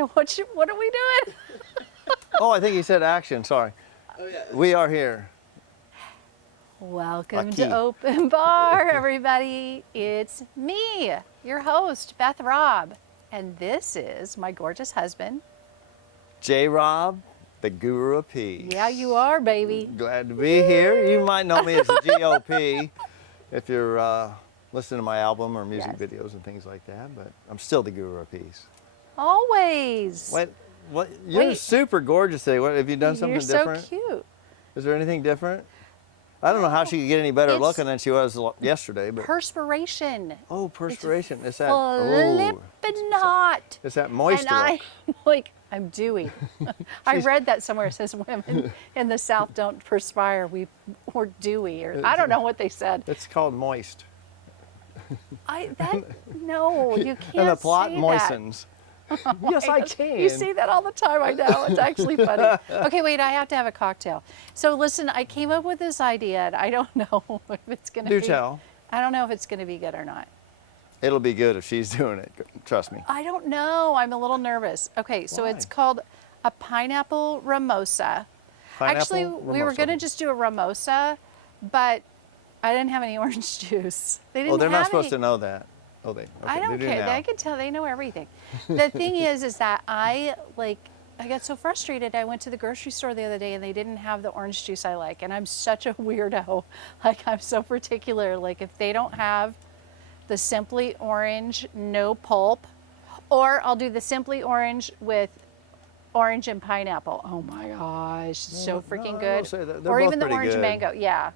know what are we doing? Oh, I think he said action. Sorry. Oh yeah. We are here. Welcome Aquí. to Open Bar, everybody. It's me, your host, Beth Robb, and this is my gorgeous husband. J. Rob, the Guru of Peace. Yeah, you are, baby. Glad to be here. You might know me as the GOP if you're listening to my album or music Yes. videos and things like that, but I'm still the Guru of Peace. Always. What? You're Wait. super gorgeous today. What, have you done something You're so different? cute. Is there anything different? I don't know how she could get any better It's looking than she was yesterday, but Perspiration. oh, perspiration. Is that Flippin' hot. Is that moist And look? I'm dewy. I read that somewhere. It says women in the South don't perspire. We're dewy, or I don't know what they said. It's called moist. No, you can't. And the plot say moistens. Yes, I that. can. You say that all the time. I know. It's actually funny. Okay, wait. I have to have a cocktail. So listen, I came up with this idea, and I don't know if it's going to be. Do tell. I don't know if it's going to be good or not. It'll be good if she's doing it. Trust me. I don't know. I'm a little nervous. Okay, so Why? it's called a pineapple ramosa. Actually, Pineapple we were Ramosa. going to just do a ramosa, but I didn't have any orange juice. They didn't Oh, they're have not supposed any. to know that. Oh, they. Okay, I don't they do care. now. They can tell. They know everything. The thing is that I got so frustrated. I went to the grocery store the other day and they didn't have the orange juice I like. And I'm such a weirdo. Like, I'm so particular. Like, if they don't have the Simply Orange, no pulp, or I'll do the Simply Orange with orange and pineapple. Oh my gosh, it's so No, freaking I will good. say that they're Or both even the pretty orange good. mango, yeah.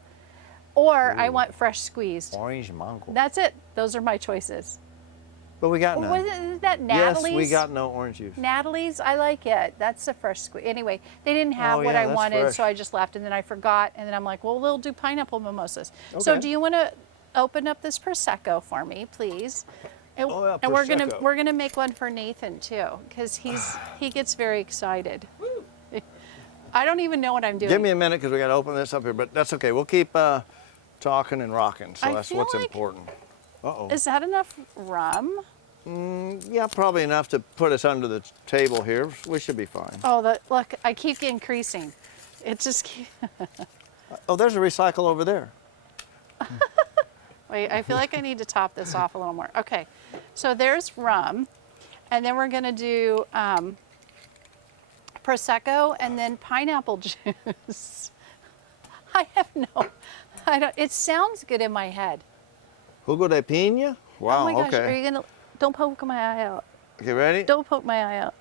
Or I want fresh squeezed. Orange mango. That's it. Those are my choices. But we got none. Wasn't that Yes, Natalie's? we got no orange juice. Natalie's, I like it. That's the fresh squeeze. Anyway, they didn't have Oh, what yeah, I that's wanted, fresh. so I just left, and then I forgot, and then I'm like, well, we'll do pineapple mimosas. So Okay. do you want to open up this prosecco for me, please? And, Oh, yeah, and Prosecco. we're gonna make one for Nathan too, because he gets very excited. I don't even know what I'm doing. Give me a minute because we got to open this up here, but that's okay. We'll keep talking and rocking. So I that's feel what's like- important. Uh-oh. Is that enough rum? Yeah, probably enough to put us under the table here. We should be fine. Oh, look, I keep increasing. It just keep, Oh, there's a recycle over there. wait, I feel like I need to top this off a little more. Okay, so there's rum, and then we're gonna do Prosecco and then pineapple juice. I don't, it sounds good in my head. Jugo de piña? Wow, Oh my gosh, okay. are you gonna, don't poke my eye out. Okay, ready? Don't poke my eye out.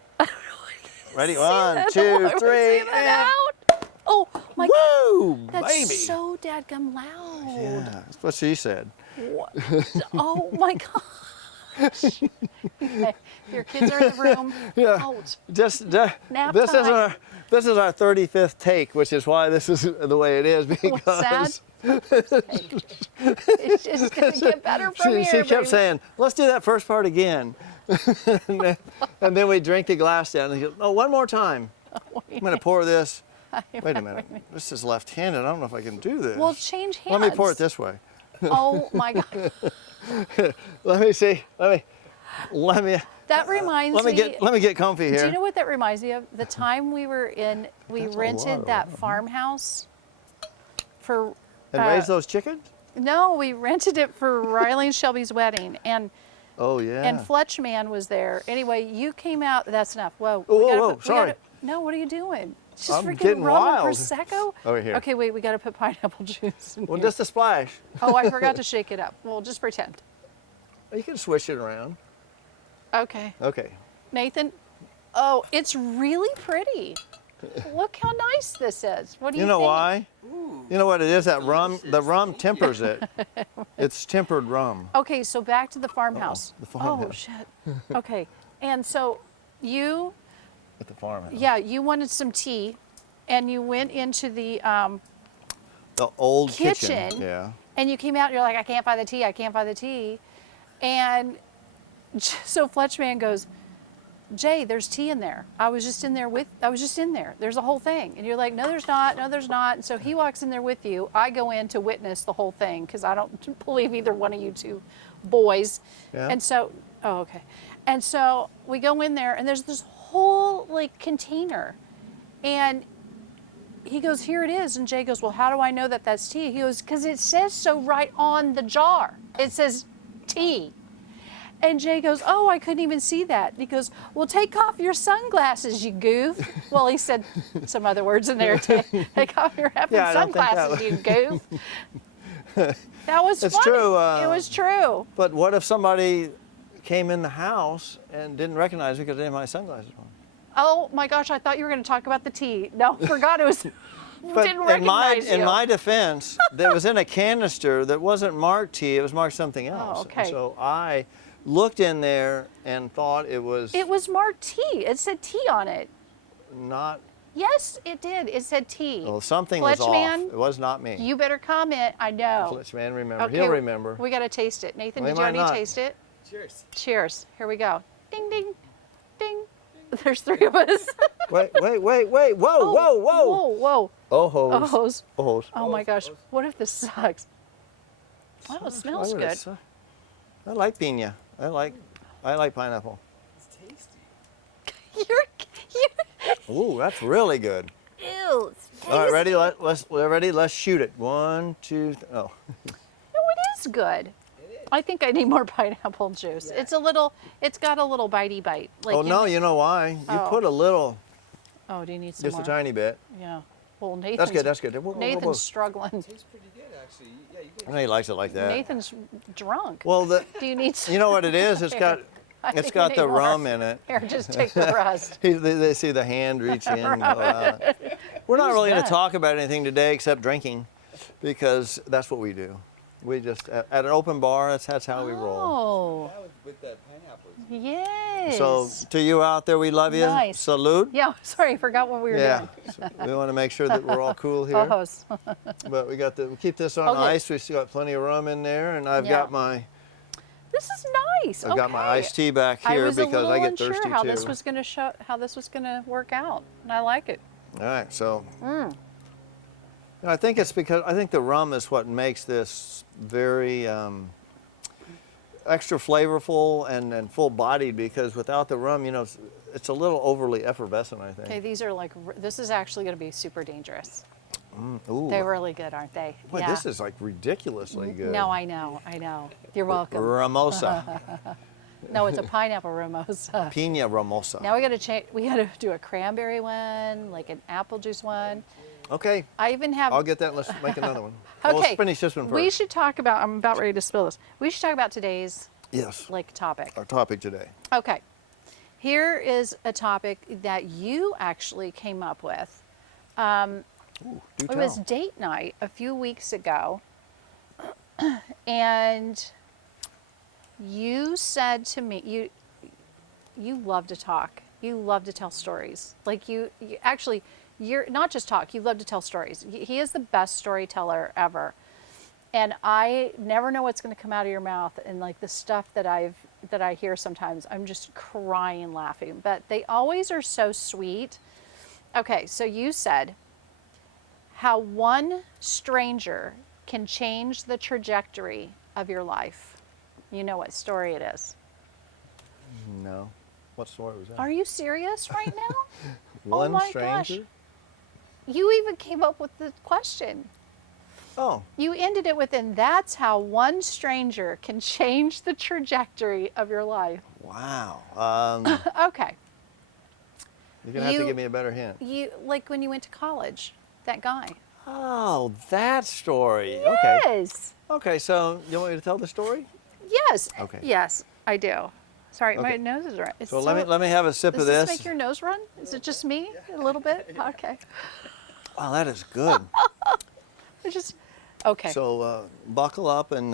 Ready? See One, that? two, Oh, I would three, see that out. Oh my God, Woo, that's baby. so dadgum loud. Yeah, that's what she said. What? Oh my gosh. Okay, your kids are in the room. Yeah. Out. Nap This is time. this is our 35th take, which is why this is the way it is because It's just gonna get better from she here. kept baby. saying, "Let's do that first part again," and then we drink the glass down. And he goes, "Oh, one more time. I'm gonna pour this." Wait a minute. This is left-handed. I don't know if I can do this. Well, change hands. Let me pour it this way. Oh my God. Let me see. Let me. That reminds me. Let me get comfy here. Do you know what that reminds me of? The time we That's a rented lot that of- farmhouse for. And raise those chickens? No, we rented it for Riley and Shelby's wedding, and Oh yeah. and Fletch Man was there. Anyway, you came out. That's enough. Whoa. Oh, we gotta whoa, put- we sorry. gotta- no, what are you doing? It's just I'm freaking getting rum and wild. prosecco. Over here. Okay, wait. We got to put pineapple juice in Well, here. just a splash. Oh, I forgot to shake it up. Well, just pretend. You can swish it around. Okay. Okay. Nathan, oh, it's really pretty. Look how nice this is. What do you You know think? why? You know what it is? That rum, the rum tempers it. It's tempered rum. Okay, so back to the farmhouse. the farmhouse. Oh, shit. Okay, and so you, At the farmhouse. yeah, you wanted some tea, and you went into the, The old kitchen. Yeah. and you came out and you're like, I can't find the tea, I can't find the tea. And so Fletchman goes, Jay, there's tea in there. I was just in there. There's a whole thing. And you're like, no, there's not. No, there's not. And so he walks in there with you. I go in to witness the whole thing because I don't believe either one of you two boys. Yeah. And so, oh, okay. And so we go in there and there's this whole like container. And he goes, here it is. And Jay goes, well, how do I know that that's tea? He goes, because it says so right on the jar. It says tea. And Jay goes, oh, I couldn't even see that. And he goes, well, take off your sunglasses, you goof. Well, he said some other words in there. Take off your effing Yeah, I don't think that sunglasses, was- you goof. That was It's funny. true, It was true. But what if somebody came in the house and didn't recognize me because they didn't have my sunglasses on? Oh my gosh, I thought you were going to talk about the tea. No, forgot it was. But Didn't recognize in you. my defense, that was in a canister that wasn't marked tea. It was marked something else. okay. And so I looked in there and thought it was It was marked tea. It said tea on it. not. Yes, it did. It said tea. Well, something was off. Fletchman, It was not me. you better comment. I know. Fletchman, remember. He'll remember. We got to taste it. Nathan, We did you might already not. taste it? Cheers. Cheers. Here we go. Ding, ding, ding. There's three of us. Wait. Whoa, whoa. Whoa, whoa. Oh, hose. Oh, hose. Oh, hose. Oh my gosh. What if this sucks? Wow, it smells Why would it good. suck? I like piña. I like pineapple. It's tasty. You're Ooh, that's really good. ew. It's All right, ready? tasty. Let's shoot it. 1, 2, oh. No, it is good. I think I need more pineapple juice. Yeah. It's got a little bitey bite. Like Oh no, you know why? You Oh. put a little, Oh, do you need some just more? a tiny bit. Yeah. Well, Nathan's, That's good. That's good. Whoa, whoa, whoa, Nathan's whoa. struggling. Tastes pretty good, actually. Yeah, you I could. know he likes it like that. Nathan's drunk. Well, Do you need some? you know what it is? It's got I it's think got we the need more. rum in it. Here, just take the rest. They see the hand reach in. And go out. We're not Who's really going that? to talk about anything today except drinking, because that's what we do. We just at an open bar. That's how we roll. Oh, That was with the pineapples. yes. So to you out there, we love you. Nice. Salute. Yeah, sorry, I forgot what we were Yeah. doing. So we want to make sure that we're all cool here. Ojos. But we keep this on Okay. ice. We still got plenty of rum in there, and I've Yeah. got my This is nice. I've got my Okay. iced tea back I here was a because little I get unsure thirsty how too. this was going to how this was going to work out, and I like it. All right, so Mm. and I think it's because I think the rum is what makes this very extra flavorful and full-bodied. Because without the rum, it's a little overly effervescent. I think. Okay, these are like this is actually going to be super dangerous. Ooh, They're really good, aren't they? boy, yeah. this is like ridiculously good. No, I know. You're welcome. Ramosa, No, it's a pineapple Ramosa. Piña Ramosa. Now we got to change. We got to do a cranberry one, like an apple juice one. Okay, I even have. I'll get that. Let's make another one. Okay. Let's finish this one first. We should talk about. I'm about ready to spill this. We should talk about today's Yes, topic. our topic today. Okay. Here is a topic that you actually came up with. Ooh, do It tell. was date night a few weeks ago, and you said to me, you love to talk. You love to tell stories. Like you actually, you're not just talk. You love to tell stories. He is the best storyteller ever, and I never know what's going to come out of your mouth. And like the stuff that I hear sometimes, I'm just crying laughing. But they always are so sweet. Okay, so you said how one stranger can change the trajectory of your life. You know what story it is. No. What story was that? Are you serious right now? One my stranger? gosh. You even came up with the question. Oh, You ended it with, and that's how one stranger can change the trajectory of your life. wow. Okay. You're gonna have to You- give me a better hint. You like when you went to college, that guy. Oh, that story. Okay. Yes. Okay, so you want me to tell the story? Yes. Okay. Yes, I do. Sorry, my Okay. nose is right. It's So let me have a sip Does of this this. make your nose run? Is it just me? A little bit? Okay. Wow, that is good. It's just okay. So buckle up and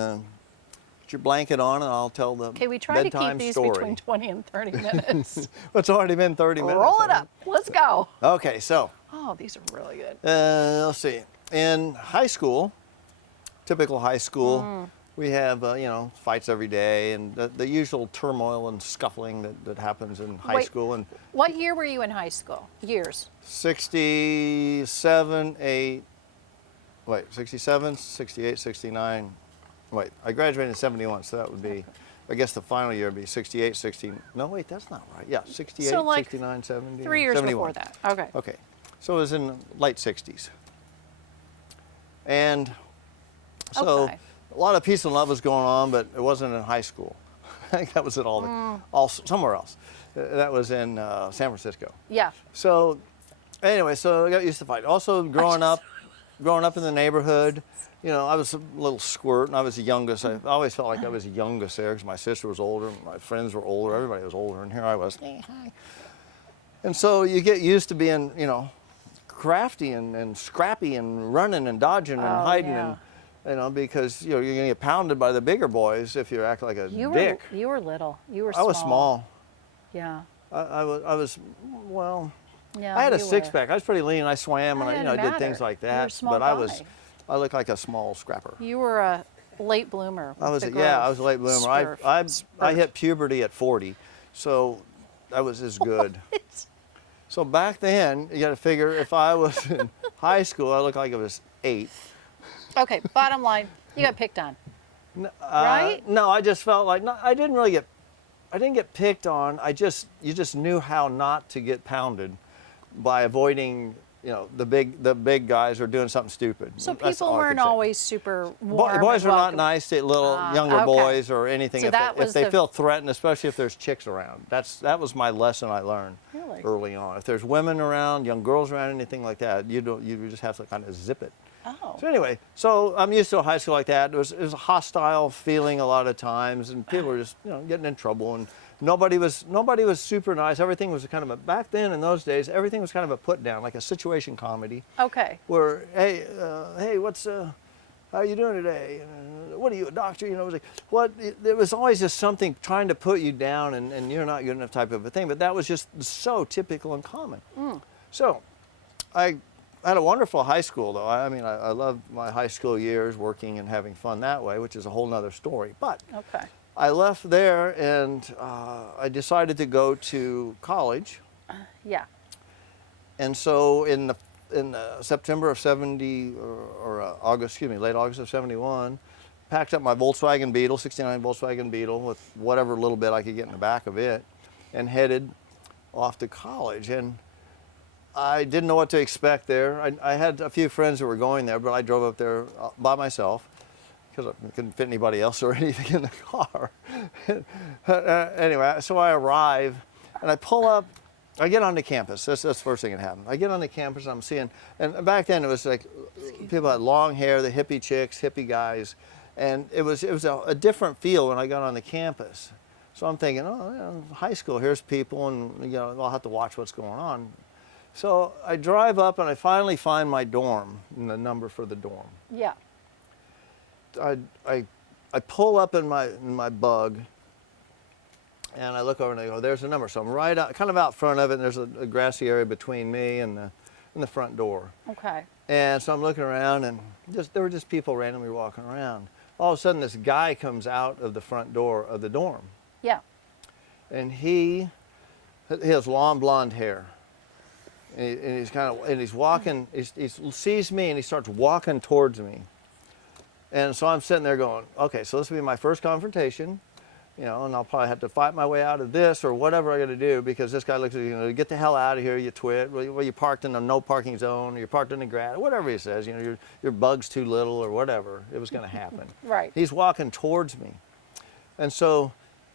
put your blanket on, and I'll tell the Okay, we try to keep bedtime these story. between 20 and 30 minutes. It's already been 30 minutes. Roll it hasn't up. Let's go. Okay, so Oh, these are really good. let's see. In high school, typical high school, Mm. we have fights every day and the usual turmoil and scuffling that happens in high Wait. school. And What year were you in high school? Years. 67, 68, 69. Wait, I graduated in 71, so that would be I guess the final year would be 68, 60. No, wait, that's not right. Yeah, 68, So, like, 69, 70. 3 years 71. before that. Okay. Okay, so it was in the late 60s. And so Okay. a lot of peace and love was going on, but it wasn't in high school. I think that was at somewhere else. That was in San Francisco. Yeah. So anyway, so I got used to fight. Also growing up in the neighborhood, you know, I was a little squirt and I was the youngest. I always felt like I was the youngest there because my sister was older, my friends were older, everybody was older, and here I was. Hey, hi. And so you get used to being, you know, crafty and scrappy and running and dodging and Oh, hiding yeah. and, you know, because, you know, you're gonna get pounded by the bigger boys if you act like a dick. You were little. You were I small. was small. Yeah. I was, well, Yeah. I had a you six were. pack. I was pretty lean. I swam and It I, you know, I didn't did things matter. like You were a that. small But guy. I looked like a small scrapper. You were a late bloomer. I was, with the yeah, growth I was a late bloomer. spurt. I hit puberty at 40, so that was as good. So back then, you got to figure if I was in high school, I looked like I was 8. Okay, bottom line, you got picked on. Right? No, I just felt like I didn't get picked on. You just knew how not to get pounded by avoiding, you know, the big guys or doing something stupid. So That's people all I weren't could say. always super warm. Boys and are not welcoming. nice to little younger okay. boys or anything So if that they, if was they the- feel threatened, especially if there's chicks around. That was my lesson I learned Really? early on. If there's women around, young girls around, anything like that, you just have to kind of zip it. Oh. So anyway, so I'm used to a high school like that. It was a hostile feeling a lot of times, and people were just, you know, getting in trouble, and nobody was super nice. Everything was kind of back then in those days. Everything was kind of a put down, like a situation comedy, Okay. where hey, what's how are you doing today? What are you, a doctor? You know, it was like what. There was always just something trying to put you down, and you're not good enough type of a thing. But that was just so typical and common. So, I had a wonderful high school, though. I mean, I loved my high school years, working and having fun that way, which is a whole nother story. But Okay. I left there, and I decided to go to college. Yeah. And so in the September of 70 or August, excuse me, late August of 71, packed up my Volkswagen Beetle, 69 Volkswagen Beetle, with whatever little bit I could get in the back of it, and headed off to college. And I didn't know what to expect there. I had a few friends that were going there, but I drove up there by myself because I couldn't fit anybody else or anything in the car. Anyway, so I arrive and I pull up. I get onto campus. That's the first thing that happened. I get on the campus and I'm seeing, and back then it was like people had long hair, the hippie chicks, hippie guys, and it was a different feel when I got on the campus. So I'm thinking, oh, you know, high school, here's people, and you know, I'll have to watch what's going on. So I drive up and I finally find my dorm and the number for the dorm. Yeah. I pull up in my bug, and I look over and I go, there's the number. So I'm right out, kind of out front of it, and there's a grassy area between me and the front door. Okay. And so I'm looking around, and there were just people randomly walking around. All of a sudden, this guy comes out of the front door of the dorm, Yeah. and he has long blonde hair. And he's walking, he sees me and he starts walking towards me. And so I'm sitting there going, okay, so this will be my first confrontation, you know, and I'll probably have to fight my way out of this or whatever I got to do, because this guy looks at you, know, get the hell out of here, you twit. Well, you parked in a no parking zone, or you parked in the grass, whatever he says, you know, your bug's too little or whatever. It was going to happen. Right. He's walking towards me. And so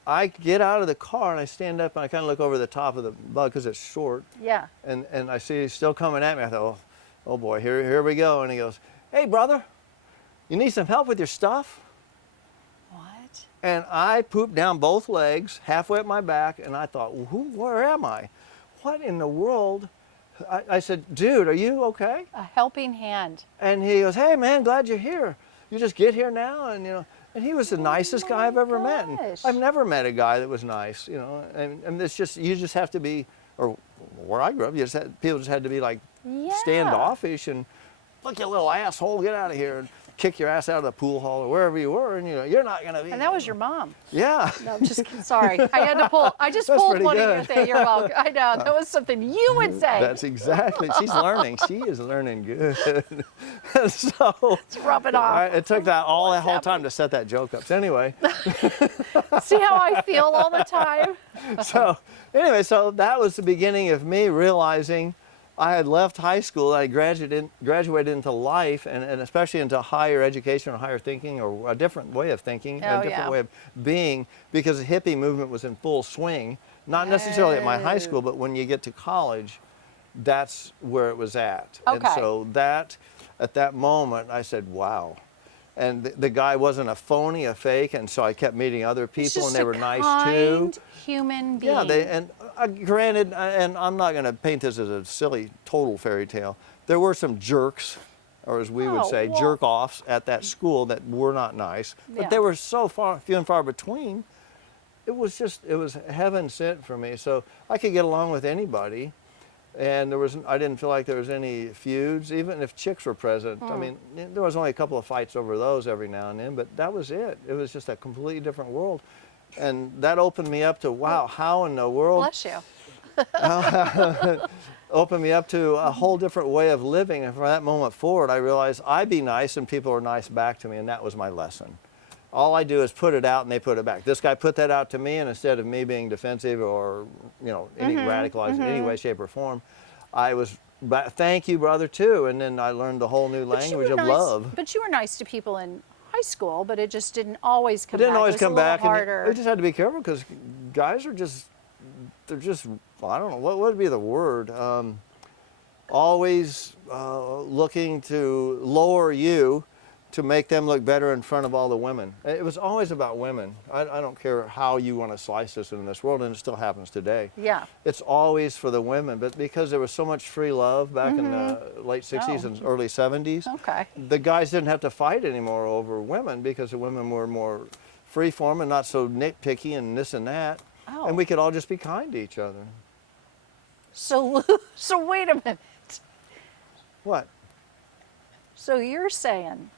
I get out of the car and I stand up and I kind of look over the top of the bug because it's short. Yeah. And I see he's still coming at me. I thought, oh boy, here we go. And he goes, hey brother, you need some help with your stuff? What? And I pooped down both legs, halfway up my back, and I thought, where am I? What in the world? I said, dude, are you okay? A helping hand. And he goes, hey man, glad you're here. You just get here now, and you know. And he was the nicest guy I've ever met. And gosh. I've never met a guy that was nice, you know. And it's just, you just have to be, or where I grew up, people just had to be like Yeah. standoffish and look, you little asshole, get out of here. And kick your ass out of the pool hall or wherever you were, and you're not going to be. And that was your mom. Yeah. No, I'm just kidding. Sorry. I had to pull. I just That's pulled pretty one good. of you there. You're welcome. I know. That was something you would say. That's exactly. She's learning. She is learning good. So Let's rub it off. it took that whole happening? time to set that joke up. So anyway, See how I feel all the time? so that was the beginning of me realizing I had left high school. I graduated into life, and especially into higher education or higher thinking or a different way of thinking, Oh, a different yeah. way of being, because the hippie movement was in full swing. Not necessarily at my high school, but when you get to college, that's where it was at. And Okay. so at that moment, I said, wow. And the guy wasn't a phony, a fake, and so I kept meeting other He's people, just and they a were nice too. kind human being. Yeah, and granted, and I'm not going to paint this as a silly, total fairy tale. There were some jerks, or as we would Oh, say, well- jerk-offs at that school that were not nice. But Yeah. they were so few and far between. It was heaven sent for me. So I could get along with anybody. And I didn't feel like there was any feuds, even if chicks were present. I mean, there was only a couple of fights over those every now and then, but that was it. It was just a completely different world. And that opened me up to, wow, how in the world? Bless you. Opened me up to a whole different way of living. And from that moment forward, I realized I'd be nice and people are nice back to me, and that was my lesson. All I do is put it out and they put it back. This guy put that out to me, and instead of me being defensive or, any radicalized in any way, shape, or form, I was, thank you, brother, too. And then I learned the whole new But you language were of nice- love. But you were nice to people in high school, but it just didn't always come It didn't back. always It was come a little back, and harder. we just had to be careful because guys are they're just, I don't know, what would be the word? Always looking to lower you to make them look better in front of all the women. It was always about women. I don't care how you want to slice this in this world, and it still happens today. Yeah. It's always for the women, but because there was so much free love back in the late 60s Oh. and early 70s, Okay. the guys didn't have to fight anymore over women because the women were more freeform and not so nitpicky and this and that. Oh. And we could all just be kind to each other. So wait a minute. What? So you're saying,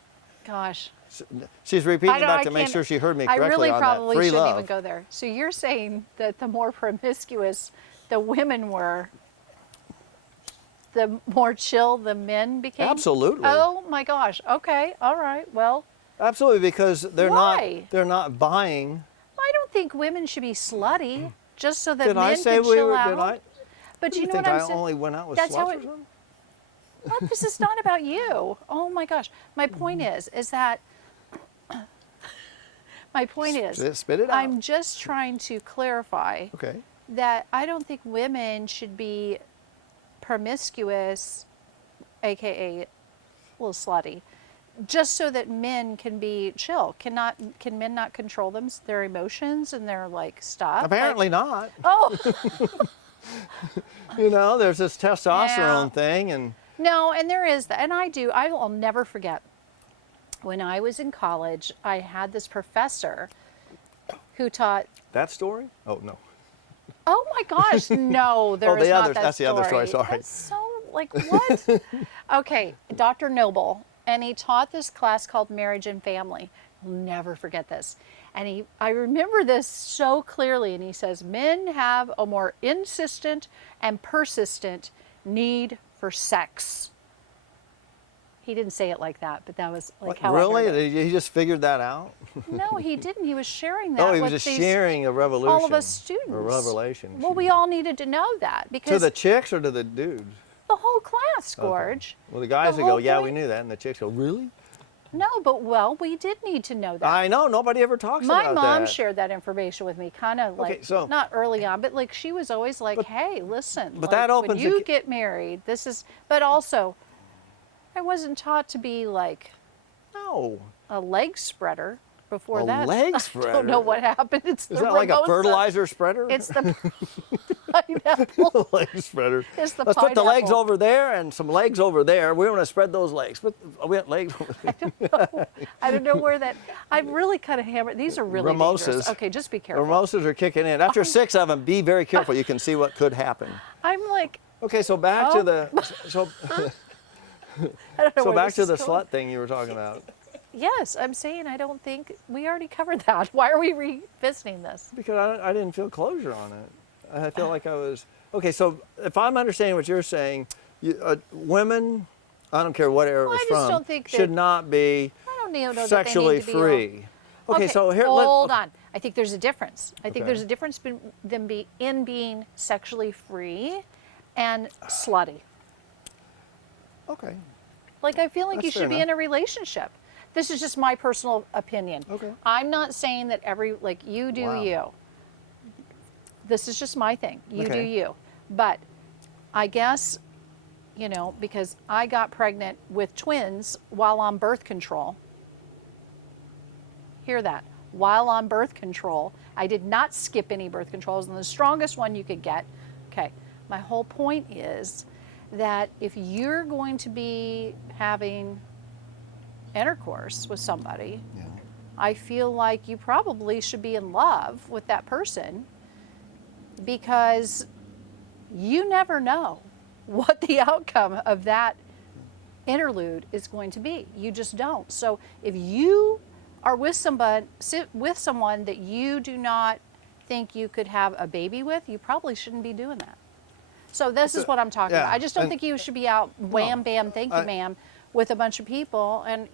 gosh, She's repeating I know, back I to make can't- sure she heard me I correctly really on probably that. Free shouldn't love. even go there. So you're saying that the more promiscuous the women were, the more chill the men became? Absolutely. Oh my gosh. Okay. All right. Well, Absolutely, because Why? they're not buying. I don't think women should be slutty just so that Did men I say can we chill were? out. Did I? But you know think what I'm I saying? only went out with That's sluts how or it- something? Well, this is not about you. Oh my gosh. My point is that Spit it out. I'm just trying to clarify Okay. that I don't think women should be promiscuous, aka a little slutty, just so that men can be chill. Can men not control their emotions and their like stuff? Apparently not. Oh There's this testosterone Yeah. thing, and no, and there is that, and I will never forget. When I was in college, I had this professor who taught. that story. Oh no. Oh my gosh, no, there Oh, is the not other- that that's the other story, sorry. That's so like what? Okay, Dr. Noble, and he taught this class called Marriage and Family. I'll never forget this. And I remember this so clearly. And he says, men have a more insistent and persistent need for sex. He didn't say it like that, but that was like What, how I really? heard it. He just figured that out? No, he didn't. He was sharing that Oh, he with was just these, sharing a revolution. all of us students. A revelation. Well, we all needed to know that To because the chicks or to the dudes? the whole class, Okay. Gorge. Well, the guys The would go, whole yeah, we point- knew that, and the chicks go, really? No, but we did need to know that. I know, nobody ever talks My about mom that. shared that information with me, kind of like so- not early on, but like she was always like, "Hey, listen, but like, that when opens you the- get married, this is." But also, I wasn't taught to be like No. a leg spreader before A that. leg I spreader? don't know what happened. It's Is the that like a mimosa. fertilizer spreader? It's the pineapple. leg spreader. It's the Let's put the legs pineapple. over there and some legs over there. We want to spread those legs. We want legs over there. I don't know where that. I'm really kind of hammered. These are really dangerous. Mimosas. Okay, just be careful. Mimosas are kicking in. After 6 of them, be very careful. You can see what could happen. I'm like, Okay, so back to Oh. the so I don't know so where back this to is the going. slut thing you were talking about. Yes, I'm saying I don't think we already covered that. Why are we revisiting this? Because I didn't feel closure on it. I felt like I was okay. So if I'm understanding what you're saying, women, I don't care what era Well, it was I just from, don't think should that- not be I don't know that sexually they need to be all- free. Okay, so here, hold on. I think there's a difference. I think Okay. there's a difference in being sexually free and slutty. Okay, Like, I feel like That's you fair should be enough. in a relationship. This is just my personal opinion. Okay. I'm not saying that you do Wow. you. This is just my thing. You do Okay. you. But I guess, because I got pregnant with twins while on birth control. Hear that. While on birth control, I did not skip any birth controls, and the strongest one you could get. Okay, my whole point is that if you're going to be having intercourse with somebody, yeah. I feel like you probably should be in love with that person, because you never know what the outcome of that interlude is going to be. You just don't. So if you are with someone that you do not think you could have a baby with, you probably shouldn't be doing that. So this is what I'm talking yeah, about. I just don't and- think you should be out wham bam thank you ma'am with a bunch of people, and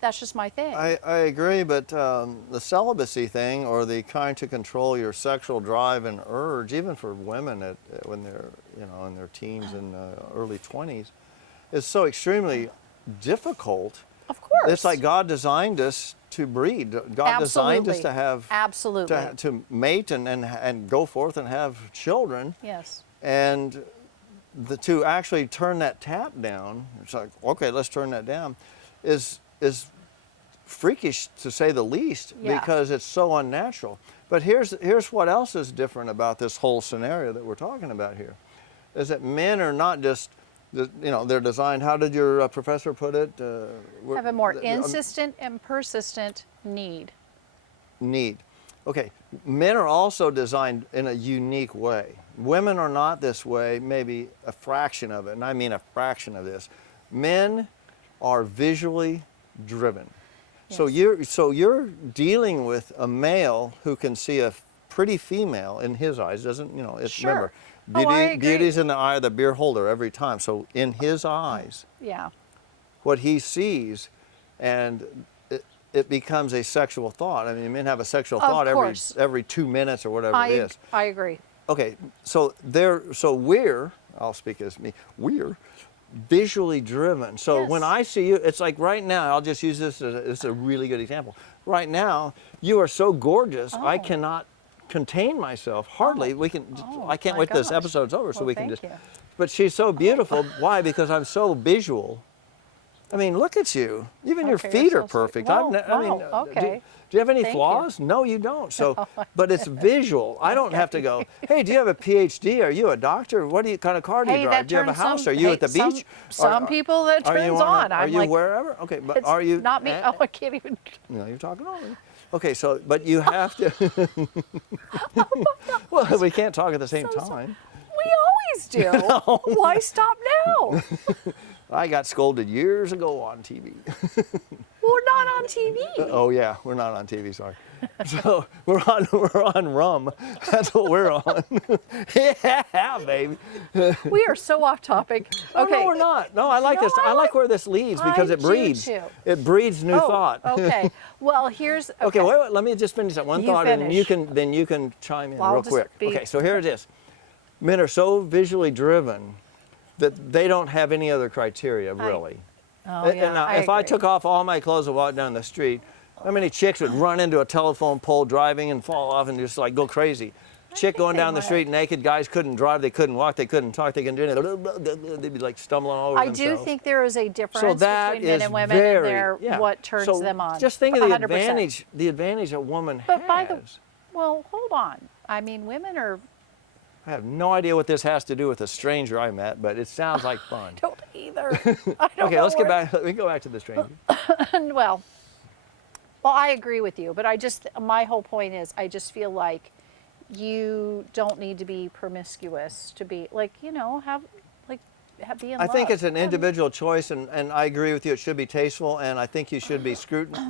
that's just my thing. I agree, but the celibacy thing, or the kind to control your sexual drive and urge, even for women when they're in their teens and early 20s, is so extremely difficult. Of course. It's like God designed us to breed. God designed us to have Absolutely. to mate and go forth and have children. Yes. And to actually turn that tap down, it's like, okay, let's turn that down, is freakish to say the least, Yeah. because it's so unnatural. But here's what else is different about this whole scenario that we're talking about here, is that men are not just, they're designed, how did your professor put it? Have a more insistent and persistent need. Need. Okay, men are also designed in a unique way. Women are not this way, maybe a fraction of it, and I mean a fraction of this. Men are visually driven. So you're dealing with a male who can see a pretty female in his eyes, it's Sure. remember, Oh, I agree. beauty's in the eye of the beholder every time. So in his eyes, Yeah. what he sees, and it becomes a sexual thought. I mean, men have a sexual Of thought course. every 2 minutes or whatever it is. I agree. Okay, so I'll speak as me, we're visually driven. So Yes. when I see you, it's like right now, I'll just use this as a really good example. Right now, you are so gorgeous, I Oh. cannot contain myself, hardly. I can't my wait till this gosh. episode's over so Well, we can thank just, you. but she's so beautiful. Why? Because I'm so visual. I mean, look at you. Even your Okay, feet you're are so sweet. perfect. Wow, do okay. you have any Thank you. flaws? No, you don't. So, but it's visual. I don't have to go, hey, do you have a PhD? Are you a doctor? What kind of car do you Hey, drive? that Do you have a turns house? some- Are you hey, at the some- beach? some people that are you turns on. Are I'm you like, wherever? Okay, but It's are you? not me? Oh, I can't even. No, you're talking over me. Okay, so, but you have to. Well, we can't talk at the same time. We always do. Why stop now? I got scolded years ago on TV. We're not on TV. Oh yeah, we're not on TV. Sorry. So we're on rum. That's what we're on. Yeah, baby. We are so off topic. Oh, Okay. no, we're not. No, I like No, this. I I like where this leads because I it breeds. do too. It breeds new thought. Okay. Well, here's. Okay, wait, let me just finish that one You thought, and finish. then you can chime in Well, I'll real just quick. be- Okay, so here it is. Men are so visually driven that they don't have any other criteria, really. Oh, And yeah, now, if I agree. took off all my clothes and walked down the street, how many chicks would run into a telephone pole driving and fall off and just like go crazy? Chick think going they down the street would. naked, guys couldn't drive, they couldn't walk, they couldn't talk, they couldn't do anything. They'd be like stumbling all over I themselves. do think there is a So difference that between men is and women very, and yeah. what turns So them on. Just think of the 100%. advantage a woman But has. by the well, hold on. I mean, women are I have no idea what this has to do with a stranger I met, but it sounds like fun. don't either. I don't Okay, know let's get where- back. Let me go back to the stranger. well, I agree with you, but my whole point is I just feel like you don't need to be promiscuous to be like, have like be in I love. think it's an individual choice, and I agree with you. It should be tasteful, and I think you should be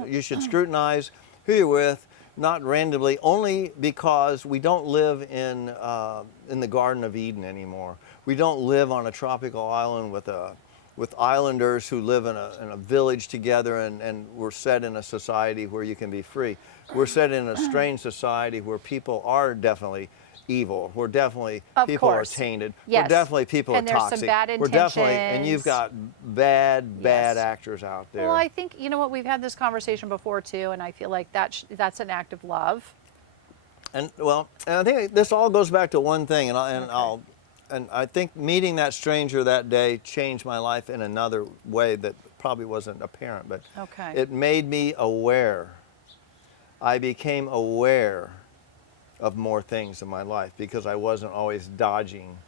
you should scrutinize who you're with, not randomly, only because we don't live in the Garden of Eden anymore. We don't live on a tropical island with islanders who live in a village together, and we're set in a society where you can be free. We're set in a strange society where people are definitely evil. We're definitely Of people course. are tainted. Yes. We're definitely people And are there's some toxic. bad We're definitely, and intentions. you've got bad Yes. actors out there. Well, I think you know what, we've had this conversation before too, and I feel like that's an act of love. And well, and I think this all goes back to one thing, and I think meeting that stranger that day changed my life in another way that probably wasn't apparent, but Okay. it made me aware. I became aware of more things in my life because I wasn't always dodging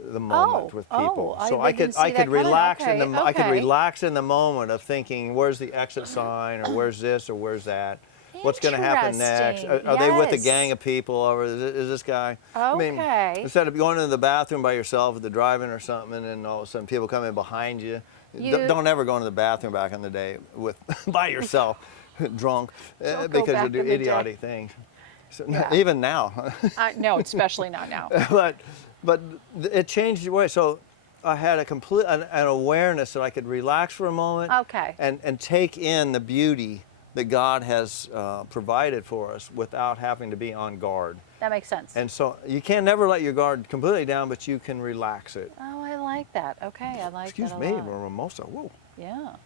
the moment with people. I So I didn't could see that coming. relax in Okay, the I could okay. relax in the moment of thinking, where's the exit sign, or where's this, or where's that. What's going to happen next? Interesting. Are they with a Yes. gang of people, or is this guy? I mean, Okay. instead of going into the bathroom by yourself at the drive-in or something, and then all of a sudden people come in behind you. You- Don't ever go into the bathroom back in the day with by yourself, drunk, Don't go because you back do in the day. idiotic things. So, Yeah. Even now. No, especially not now. but it changed the way. So I had an awareness that I could relax for a moment. Okay. And take in the beauty that God has provided for us without having to be on guard. That makes sense. And so you can never let your guard completely down, but you can relax it. Oh, I like that. Okay, I like Excuse that a me, lot. Mimosa. Whoa. Yeah.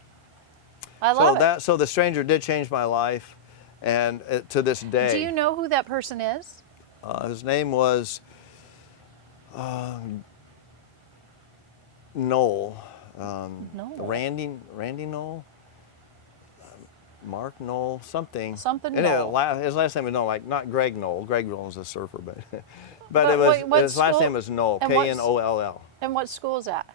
I love it. So the stranger did change my life, and to this day. Do you know who that person is? His name was Noel. Noel. Randy Noel. Mark Noel, something. Something Anyway, Noel. his last name was Noel, like not Greg Noel. Greg Noel was a surfer, but But it was wait, what his last school- name was Noel, and what's- Knoll. And what school is that?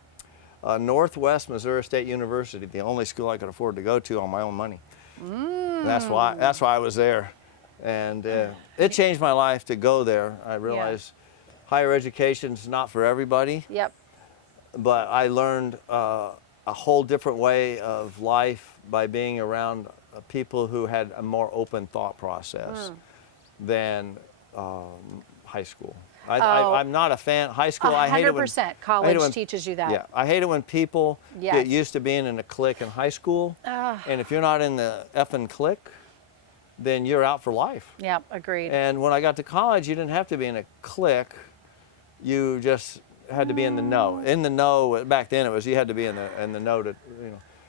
Northwest Missouri State University, the only school I could afford to go to on my own money. That's why I was there, and it changed my life to go there. I realized higher education's not for everybody, Yep. but I learned a whole different way of life by being around people who had a more open thought process than high school. I'm not a fan. High school, I hate it when 100%. I hate it College when- teaches you that. Yeah, I hate it when people Yes. get used to being in a clique in high school, and if you're not in the effing clique, then you're out for life. Yep, agreed. And when I got to college, you didn't have to be in a clique. You just had to be in the know. In the know back then, it was you had to be in the know to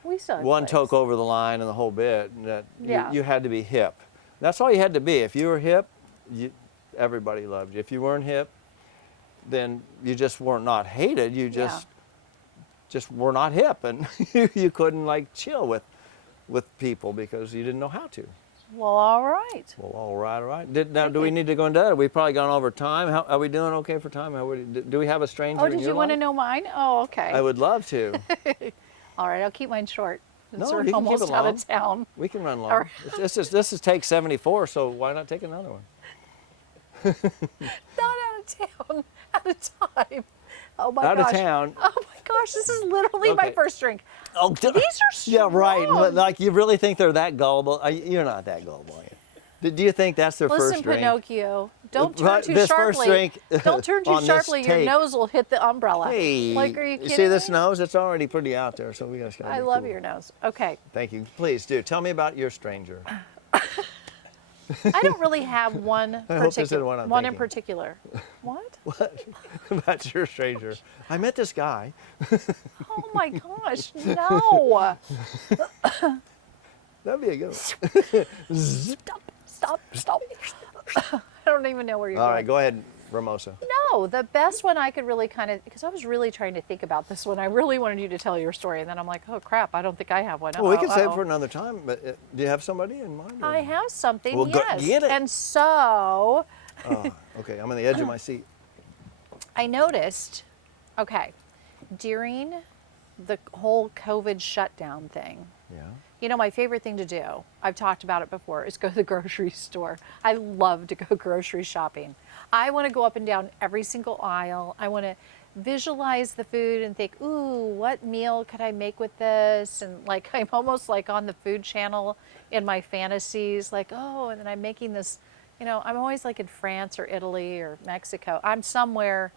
we still have one cliques. toke over the line and the whole bit. And that Yeah. you had to be hip. That's all you had to be. If you were hip, everybody loved you. If you weren't hip, then you just weren't not hated. You just were not hip, and you couldn't like chill with people because you didn't know how to. Well, all right. Well, all right, all right. Do we need to go into that? We've probably gone over time. How, are we doing okay for time? Do we have a stranger Oh, in did your you want to life? know mine? Oh, okay. I would love to. All right, I'll keep mine short. No, We're you can keep almost it out long. of town. We can run long. All right. This is take 74, so why not take another one? Not out of town. Out of time. Oh my Out gosh. of town. Oh my gosh, this is literally my Okay. first drink. Oh, These are yeah, right. strong. Like you really think they're that gullible? You're not that gullible. Are you? Do you think that's their Listen, first drink? Pinocchio, don't turn Right, too this sharply. first drink Don't turn too on this sharply. Your tape. nose will hit the umbrella. Hey, Like, are you kidding see this me? nose? It's already pretty out there, so we just gotta I be love cool. your nose. Okay. Thank you. Please do. Tell me about your stranger. I don't really have one I hope this isn't particular what I'm one in thinking. particular. What? What about your stranger? I met this guy. Oh my gosh, no. That'd be a good one. Stop. I don't even know where you're All going. right, go ahead, Ramosa. No, the best one I could really kind of, because I was really trying to think about this one. I really wanted you to tell your story, and then I'm like, oh crap, I don't think I have one. Well, we can save it Uh-oh. for another time. But do you have somebody in mind? or- I have something, Well, go- yes. get it. And so Oh, okay, I'm on the edge of my seat. I noticed, okay, during the whole COVID shutdown thing, Yeah. you know, my favorite thing to do, I've talked about it before, is go to the grocery store. I love to go grocery shopping. I want to go up and down every single aisle. I want to visualize the food and think, ooh, what meal could I make with this? And like, I'm almost like on the Food Channel in my fantasies, like, oh, and then I'm making this, I'm always like in France or Italy or Mexico. I'm somewhere.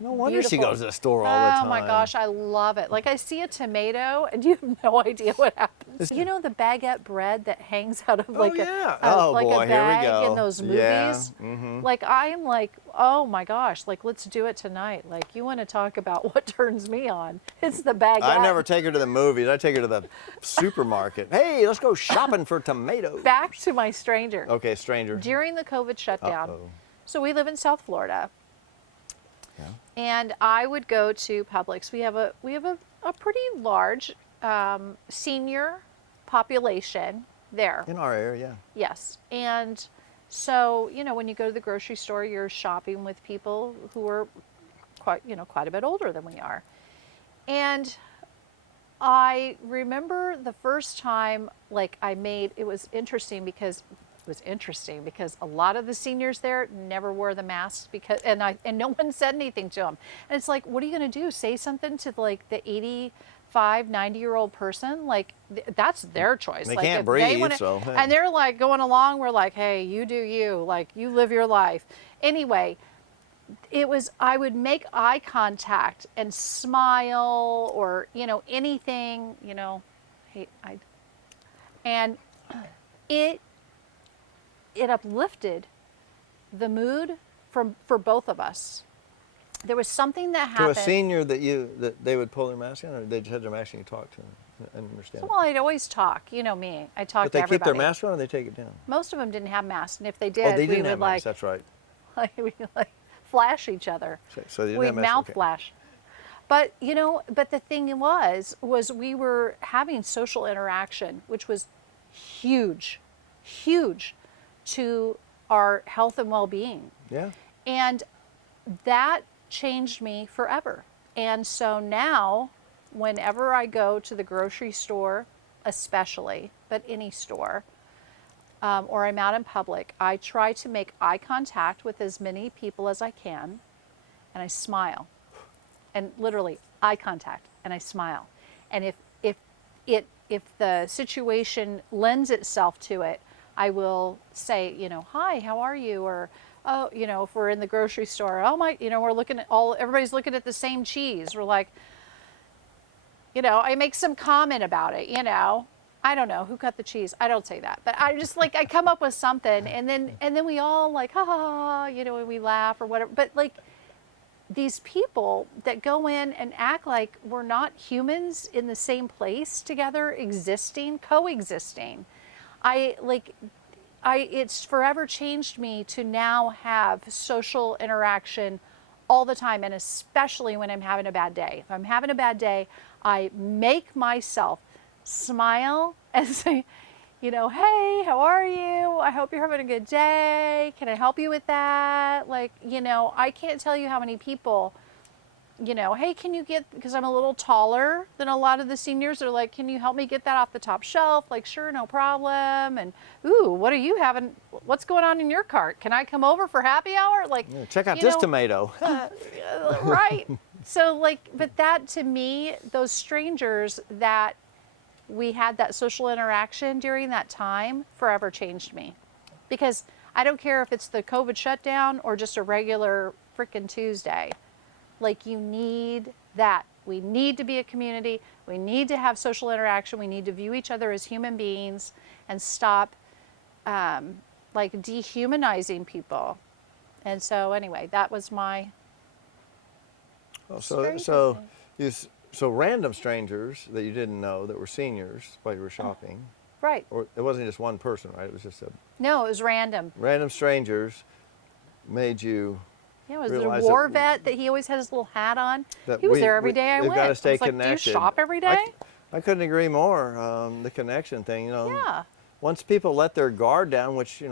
No wonder she Beautiful. goes to the store all the time. Oh my gosh, I love it. Like I see a tomato and you have no idea what happens. You know the baguette bread that hangs out of like yeah. a Oh, like boy, a here we bag go. in those movies? Yeah, mm-hmm. Like I am like, oh my gosh, like let's do it tonight. Like you want to talk about what turns me on? It's the baguette. I never take her to the movies. I take her to the supermarket. Hey, let's go shopping for tomatoes. Back to my stranger. Okay, stranger. During the COVID shutdown, Uh-oh. so we live in South Florida. Yeah. And I would go to Publix. We have a pretty large senior population there. In our area, Yes. And so, when you go to the grocery store, you're shopping with people who are quite a bit older than we are. And I remember the first time it was interesting because a lot of the seniors there never wore the masks and no one said anything to them. And it's like, what are you going to do? Say something to like the 85, 90-year-old person? Like that's their choice. They like, can't if breathe, so, hey. And they're like going along. We're like, hey, you do you. Like you live your life. Anyway, I would make eye contact and smile or anything. And it uplifted the mood for both of us. There was something that to happened. a senior that they would pull their mask on, or they just had their mask and you talk to them and understand. Well, I'd always talk. You know me. I talk But to they everybody. keep their mask on, or they take it down. Most of them didn't have masks, and if they did, Oh, they we didn't would have masks. That's right. we flash each other. So they didn't We have masks. mouth Okay. flash. But but the thing was we were having social interaction, which was huge to our health and well-being. Yeah. And that changed me forever. And so now, whenever I go to the grocery store, especially, but any store, or I'm out in public, I try to make eye contact with as many people as I can, and I smile. And literally, eye contact, and I smile. And if the situation lends itself to it, I will say, hi, how are you? Or, oh, if we're in the grocery store, oh my, we're looking at everybody's looking at the same cheese. We're like, I make some comment about it, I don't know who cut the cheese. I don't say that, but I just I come up with something, and then we all like, ha ha ha, and we laugh or whatever. But these people that go in and act like we're not humans in the same place together, coexisting. It's forever changed me to now have social interaction all the time, and especially when I'm having a bad day. If I'm having a bad day, I make myself smile and say, hey, how are you? I hope you're having a good day. Can I help you with that? I can't tell you how many people, hey, can you because I'm a little taller than a lot of the seniors, are like, can you help me get that off the top shelf? Like, sure, no problem. And, ooh, what are you having? What's going on in your cart? Can I come over for happy hour? Yeah, check out this tomato. Right. So but that to me, those strangers that we had that social interaction during that time forever changed me. Because I don't care if it's the COVID shutdown or just a regular frickin' Tuesday. You need that. We need to be a community. We need to have social interaction. We need to view each other as human beings and stop dehumanizing people. And so anyway, that was my So random strangers that you didn't know that were seniors while you were shopping, right. or it wasn't just one person, right? It was just No, it was random. random strangers made you Yeah, it was realize the war that- vet that he always had his little hat on. that He was we- there every we- day I we've went. gotta stay I was like, connected. do you shop every day? I couldn't agree more. The connection thing, Yeah. Once people let their guard down, which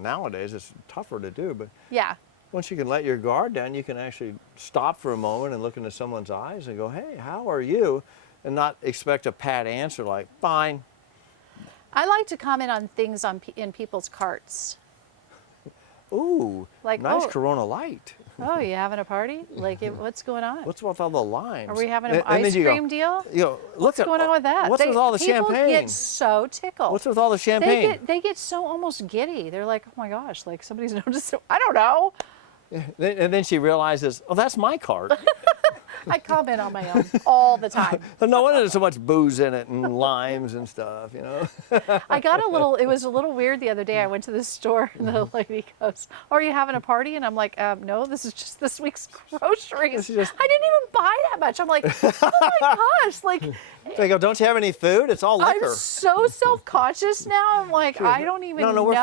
nowadays it's tougher to do, but Yeah. once you can let your guard down, you can actually stop for a moment and look into someone's eyes and go, "Hey, how are you?" and not expect a pat answer like, "Fine." I like to comment on things in people's carts. Ooh, Like, nice oh. Corona Light. Oh, you having a party? Like, what's going on? What's with all the limes? Are we having an And then ice you go, cream deal? You know, What's going on with that? What's with all the people champagne? get so tickled. What's with all the champagne? They get so almost giddy. They're like, oh my gosh, like somebody's noticed. I don't know. And then she realizes, oh, that's my cart. I comment on my own all the time. No wonder there's so much booze in it and limes and stuff, you know. I got a little, it was a little weird the other day. I went to the store and the lady goes, oh, are you having a party? And I'm like, no, this is just this week's groceries. I didn't even buy that much. I'm like, oh my gosh, like. They go, don't you have any food? It's all liquor. I'm so self-conscious now. I'm like, I don't even know we're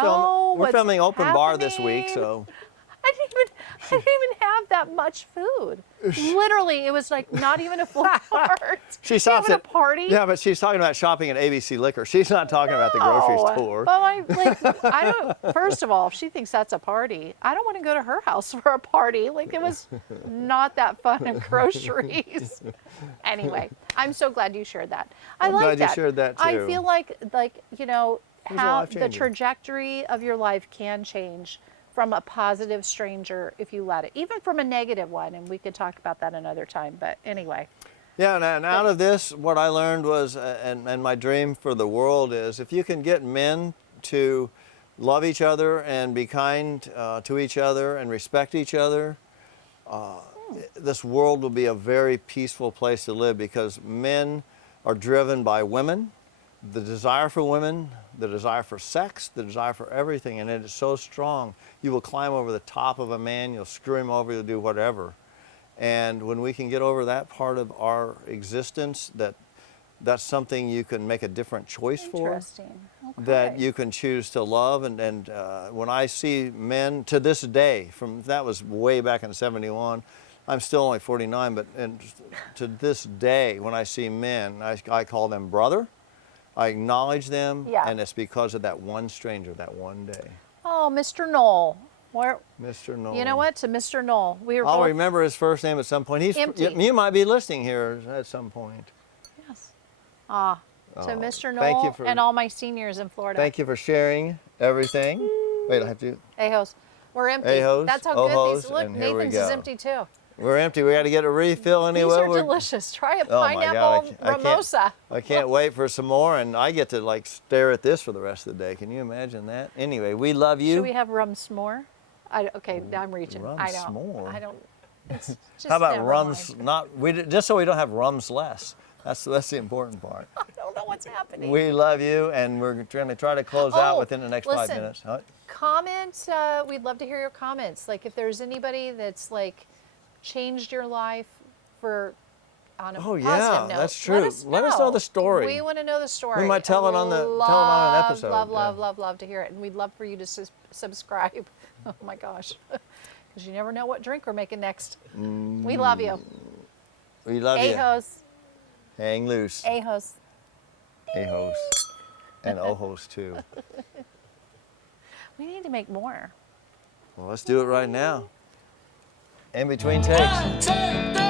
what's filming Open Bar this happening. week, so. I didn't even have that much food. Literally, it was like not even a full cart. She stops having at a party. Yeah, but she's talking about shopping at ABC Liquor. She's not talking about the grocery No. store. Well, I don't. First of all, if she thinks that's a party, I don't want to go to her house for a party. Like it was not that fun in groceries. Anyway, I'm so glad you shared that. I'm like glad you that. shared that, I too. feel like you know was how the life-changing. trajectory of your life can change from a positive stranger if you let it, even from a negative one. And we could talk about that another time. But anyway. Yeah, and out of this, what I learned was, and my dream for the world is, if you can get men to love each other and be kind to each other and respect each other, this world will be a very peaceful place to live, because men are driven by women, the desire for women, the desire for sex, the desire for everything, and it is so strong. You will climb over the top of a man, you'll screw him over, you'll do whatever. And when we can get over that part of our existence, that's something you can make a different choice for, Interesting. Okay. that you can choose to love. And when I see men to this day, that was way back in '71, I'm still only 49, but to this day, when I see men, I call them brother. I acknowledge them, Yeah. and it's because of that one stranger, that one day. Oh, Mr. Knoll. Where? Mr. Knoll. You know what? To Mr. Knoll, we were I'll both. remember his first name at some point. Empty. You might be listening here at some point. Yes. To Oh, Mr. thank you Knoll for- and all my seniors in Florida. Thank you for sharing everything. Wait, I have to. Ahos. We're empty. Ahos, That's how good ohos, these look. and here we Nathan's is go. empty too. We're empty. We got to get a refill anyway. These are We're- delicious. Try a Oh my pineapple God, I can't- mimosa. I can't wait for some more, and I get to like stare at this for the rest of the day. Can you imagine that? Anyway, we love you. Should we have rum s'more? Okay, now I'm reaching. Rum I don't. s'more? I don't. It's just How about never rums? mind. Just so we don't have rums less. That's the important part. I don't know what's happening. We love you, and we're going to try to close out Oh, within the next listen. 5 minutes. Huh? Comment. We'd love to hear your comments. Like if there's anybody that's like changed your life for on a Oh, positive yeah, note. that's true. Let us know the story. We want to know the story. We might tell it on an episode, Love, yeah. love to hear it, and we'd love for you to subscribe. Oh my gosh, because you never know what drink we're making next. We love you. We love you. Ahos. Hang loose. Ahos. Ahos. And ohos, too. We need to make more. Well, let's do it right now. In between takes. Take the